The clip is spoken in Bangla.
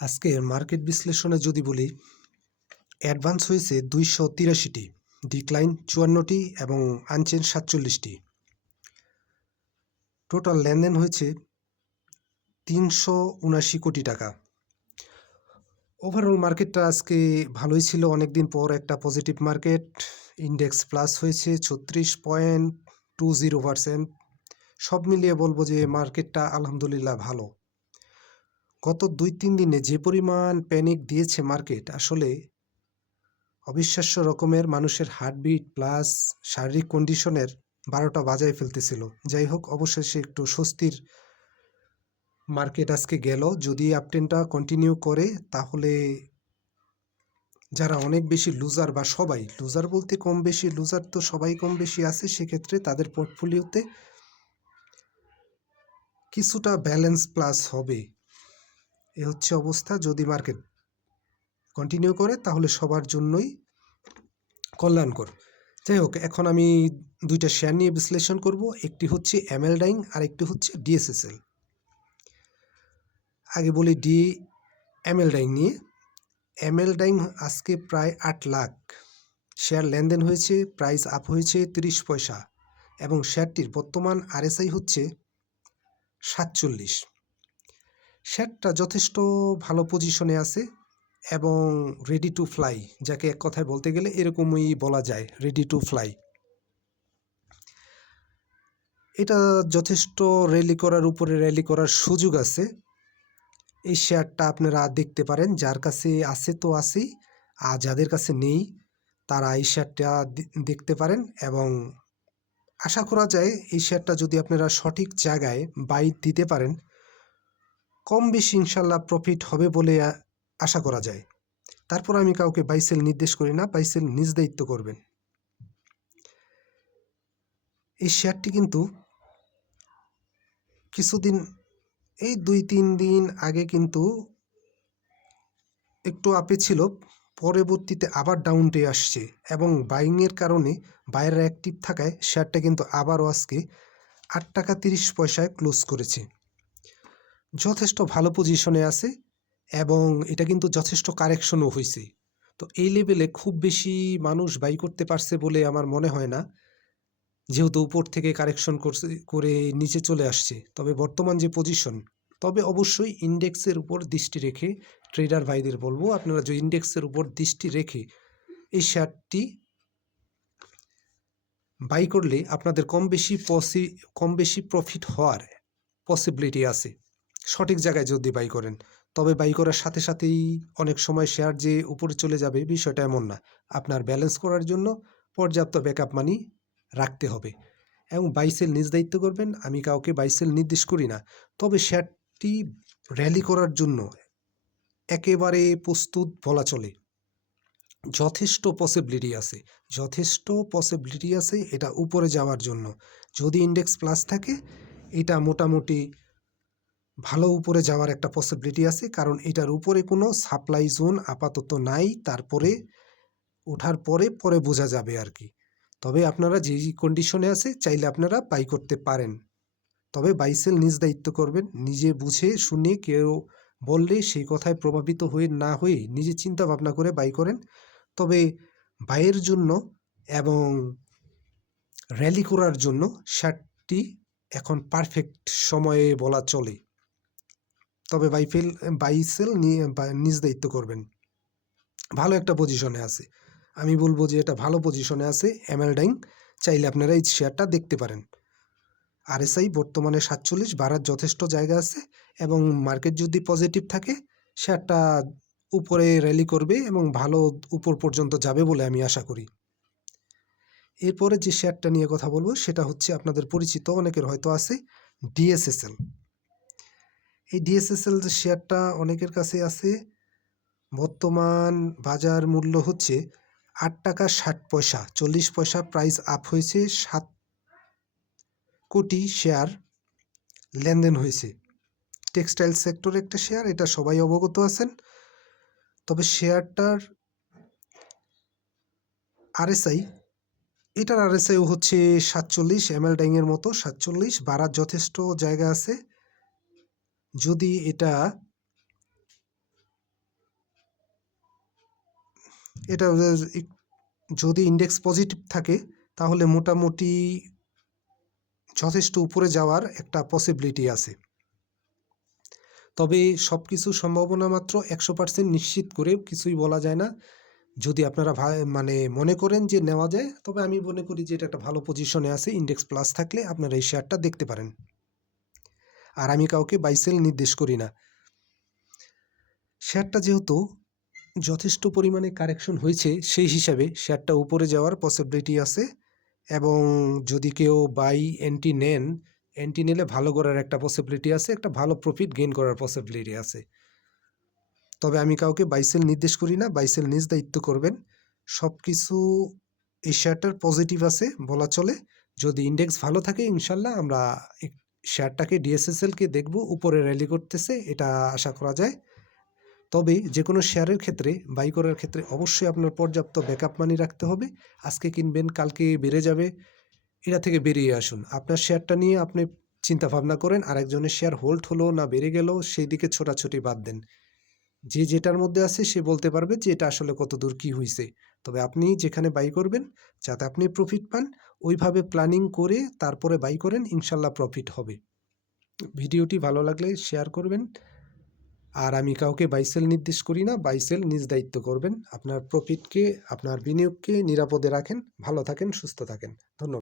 আজকের মার্কেট বিশ্লেষণে যদি বলি, অ্যাডভান্স হয়েছে 283টি, ডিক্লাইন 54টি এবং আনচেঞ্জ 47টি। টোটাল লেনদেন হয়েছে 379 কোটি টাকা। ওভারঅল মার্কেটটা আজকে ভালোই ছিল, অনেকদিন পর একটা পজিটিভ মার্কেট। ইন্ডেক্স প্লাস হয়েছে 36.20%। সব মিলিয়ে বলবো যে মার্কেটটা আলহামদুলিল্লাহ ভালো। গত 2-3 দিনে যে পরিমাণ প্যানিক দিয়েছে মার্কেট, আসলে অবিশ্বাস্য রকমের মানুষের হার্টবিট প্লাস শারীরিক কন্ডিশনের 12টা বাজায় ফেলতেছিল। যাই হোক, অবশেষে একটু স্বস্তির মার্কেট আজকে গেল। যদি আপট্রেন্ডটা কন্টিনিউ করে তাহলে যারা অনেক বেশি লুজার বা সবাই লুজার বলতে কম বেশি লুজার তো সবাই কম বেশি আছে, সেক্ষেত্রে তাদের পোর্টফোলিওতে কিছুটা ব্যালেন্স প্লাস হবে। এ হচ্ছে অবস্থা। যদি মার্কেট কন্টিনিউ করে তাহলে সবার জন্যই কল্যাণকর। যাই হোক, এখন আমি দুইটা শেয়ার নিয়ে বিশ্লেষণ করব। একটি হচ্ছে এমএল ডাইং আর একটি হচ্ছে ডিএসএসএল। আগে বলি এমএল ডাইং নিয়ে। এমএল ডাইং আজকে প্রায় 8 লাখ শেয়ার লেনদেন হয়েছে, প্রাইস আপ হয়েছে 30 পয়সা এবং শেয়ারটির বর্তমান আরএসআই হচ্ছে 47। শেয়ারটা যথেষ্ট ভালো পজিশনে আছে এবং রেডি টু ফ্লাই, যাকে এক কথায় বলতে গেলে এরকমই বলা যায়, রেডি টু ফ্লাই। এটা যথেষ্ট র্যালি করার উপরে র্যালি করার সুযোগ আছে। এই শেয়ারটা আপনারা দেখতে পারেন, যার কাছে আছে তো আছেই, আর যাদের কাছে নেই তারা এই শেয়ারটা দেখতে পারেন। এবং আশা করা যায় এই শেয়ারটা যদি আপনারা সঠিক জায়গায় বাই দিতে পারেন, কম বেশি ইনশাল্লাহ প্রফিট হবে বলে আশা করা যায়। তারপর আমি কাউকে বাই সেল নির্দেশ করি না, বাই সেল নিজ দায়িত্ব করবেন। এই শেয়ারটি কিন্তু কিছুদিন, এই 2-3 দিন আগে কিন্তু একটু আপে ছিল, পরবর্তীতে আবার ডাউনটে আসছে এবং বাইংয়ের কারণে বাইরের অ্যাক্টিভ থাকায় শেয়ারটা কিন্তু আবারও আজকে 8 টাকা 30 পয়সায় ক্লোজ করেছে। যথেষ্ট ভালো পজিশনে আছে এবং এটা কিন্তু যথেষ্ট কারেকশনও হয়েছে। তো এই লেভেলে খুব বেশি মানুষ বাই করতে পারছে বলে আমার মনে হয় না, যেহেতু উপর থেকে কারেকশন করে নিচে চলে আসছে। তবে বর্তমান যে পজিশন, তবে অবশ্যই ইন্ডেক্সের উপর দৃষ্টি রেখে ট্রেডার ভাইদের বলবো, আপনারা যে ইন্ডেক্সের উপর দৃষ্টি রেখে এই শেয়ারটি বাই করলে আপনাদের কম বেশি প্রফিট হওয়ার পসিবিলিটি আছে, সঠিক জায়গায় যদি বাই করেন। তবে বাই করার সাথে সাথেই অনেক সময় শেয়ার যে উপরে চলে যাবে, বিষয়টা এমন না। আপনার ব্যালেন্স করার জন্য পর্যাপ্ত ব্যাকআপ মানি রাখতে হবে এবং বাই সেল নিজ দায়িত্ব করবেন। আমি কাউকে বাই সেল নির্দেশ করি না, তবে শেয়ারটি র্যালি করার জন্য একেবারে প্রস্তুত বলা চলে। যথেষ্ট পসিবিলিটি আছে এটা উপরে যাওয়ার জন্য। যদি ইন্ডেক্স প্লাস থাকে, এটা মোটামুটি ভালো উপরে যাওয়ার একটা পসিবিলিটি আছে, কারণ এটার উপরে কোনো সাপ্লাই জোন আপাতত নাই। তারপরে ওঠার পরে বোঝা যাবে আর কি। তবে আপনারা যে কন্ডিশনে আছে চাইলে আপনারা বাই করতে পারেন, তবে বাই সেল নিজ দায়িত্ব করবেন। নিজে বুঝে শুনে কেউ বললে সেই কথায় প্রভাবিত হয়ে না হয়ে নিজে চিন্তা ভাবনা করে বাই করেন। তবে বাইয়ের জন্য এবং র্যালি করার জন্য শেয়ারটি এখন পারফেক্ট সময়ে বলা চলে। তবে বাই সেল নিজ দায়িত্ব করবেন। ভালো একটা পজিশনে আছে, আমি বলবো যে এটা ভালো পজিশনে আছে এমএল ডাইং। চাইলে আপনারা এই শেয়ারটা দেখতে পারেন। আরএসআই বর্তমানে 47, বাড়ার যথেষ্ট জায়গা আছে এবং মার্কেট যদি পজিটিভ থাকে শেয়ারটা উপরে র্যালি করবে এবং ভালো উপর পর্যন্ত যাবে বলে আমি আশা করি। এরপরে যে শেয়ারটা নিয়ে কথা বলবো সেটা হচ্ছে আপনাদের পরিচিত, অনেকের হয়তো আছে, ডিএসএসএল। এই ডিএসএসএল যে শেয়ারটা অনেকের কাছে আছে, বর্তমান বাজার মূল্য হচ্ছে 8 টাকা 60 পয়সা, 40 পয়সা প্রাইস আপ হয়েছে। 7 কোটি শেয়ার লেনদেন হয়েছে। টেক্সটাইল সেক্টর একটা শেয়ার, এটা সবাই অবগত আছেন। তবে শেয়ারটার আরএসআই, এটার আরএসআই হচ্ছে 47, এমএল ডাইংয়ের মতো 47, বাড়ার যথেষ্ট জায়গা আছে। যদি এটা এটা যদি ইন্ডেক্স পজিটিভ থাকে তাহলে মোটামুটি যথেষ্ট উপরে যাওয়ার একটা পসিবিলিটি আছে। তবে সব কিছু সম্ভাবনা মাত্র 100% নিশ্চিত করে কিছুই বলা যায় না। যদি আপনারা মানে মনে করেন যে নেওয়া যায়, তবে আমি মনে করি যে এটা একটা ভালো পজিশনে আছে, ইন্ডেক্স প্লাস থাকলে আপনারা এই শেয়ারটা দেখতে পারেন। আর আমি কাউকে বাই সেল নির্দেশ করি না। শেয়ারটা যেহেতু যথেষ্ট পরিমাণে কারেকশন হয়েছে, সেই হিসাবে শেয়ারটা উপরে যাওয়ার পসিবিলিটি আছে। এবং যদি কেউ বাই এন্ট্রি নেন, এন্ট্রি নিলে ভালো করার একটা পসিবিলিটি আছে, একটা ভালো প্রফিট গেইন করার পসিবিলিটি আছে। তবে আমি কাউকে বাই সেল নির্দেশ করি না, বাই সেল নিজ দায়িত্ব করবেন। সব কিছু এই শেয়ারটার পজিটিভ আছে বলা চলে। যদি ইন্ডেক্স ভালো থাকে ইনশাল্লাহ আমরা শেয়ারটাকে ডিএসএসএলকে দেখব উপরে র্যালি করতেছে, এটা আশা করা যায়। তবে যে কোনো শেয়ারের ক্ষেত্রে বাই করার ক্ষেত্রে অবশ্যই আপনার পর্যাপ্ত ব্যাকআপ মানি রাখতে হবে। আজকে কিনবেন কালকে বেড়ে যাবে, এটা থেকে বেরিয়ে আসুন। আপনার শেয়ারটা নিয়ে আপনি চিন্তা ভাবনা করেন, আরেকজনের শেয়ার হোল্ড হলো না বেড়ে গেল সেই দিকে ছোটাছুটি বাদ দেন। যে যেটার মধ্যে আছে সে বলতে পারবে যে এটা আসলে কত দূর কি হয়েছে। তবে আপনি যেখানে বাই করবেন যাতে আপনি প্রফিট পান, ওইভাবে প্ল্যানিং করে তারপরে বাই করেন, ইনশাল্লাহ প্রফিট হবে। ভিডিওটি ভালো লাগলে শেয়ার করবেন। আর আমি কাউকে বাই সেল নির্দেশ করি না, বাই সেল নিজ দায়িত্ব করবেন। আপনার প্রফিটকে, আপনার বিনিয়োগকে নিরাপদে রাখেন। ভালো থাকেন, সুস্থ থাকেন। ধন্যবাদ।